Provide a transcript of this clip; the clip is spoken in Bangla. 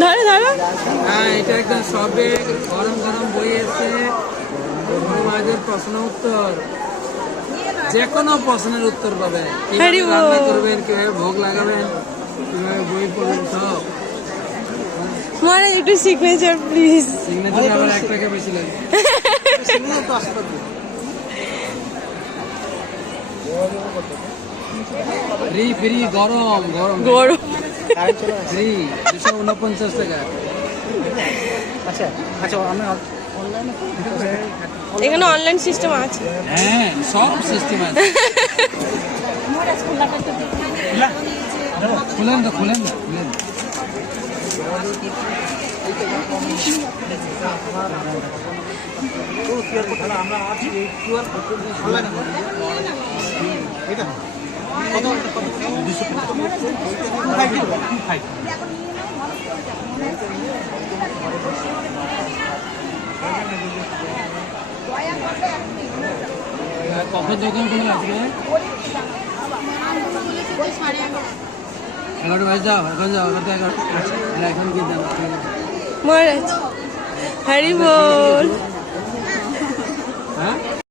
ধরো ধরো। হ্যাঁ এটা একদম সবে গরম গরম বই এসছে প্রশ্ন উত্তর। যে কোনো প্রশ্নের উত্তর পাবে। হরি কীভাবে রান্না করবেন কীভাবে ভোগ লাগাবেন কীভাবে বই পড়বেন সব। মহারাজ একটু সিগনেচার প্লিজ সিগনেচার আবার এক টাকা বেশি লাগে। ফ্রি ফ্রি গরম গরম। গরম। ফ্রি দুশো উনপঞ্চাশ টাকা। আচ্ছা আচ্ছা আমি এখানে অনলাইন সিস্টেম আছে। হ্যাঁ সব সিস্টেম আছে। খুলেন তো খুলেন না খুলেন। আমরা আছি কখন দোকান খুলে আজকে এগারোটা বাজে যাও এখন যাও এগারোটা এগারোটা এখন কি জানো মহারাজ হরি বল।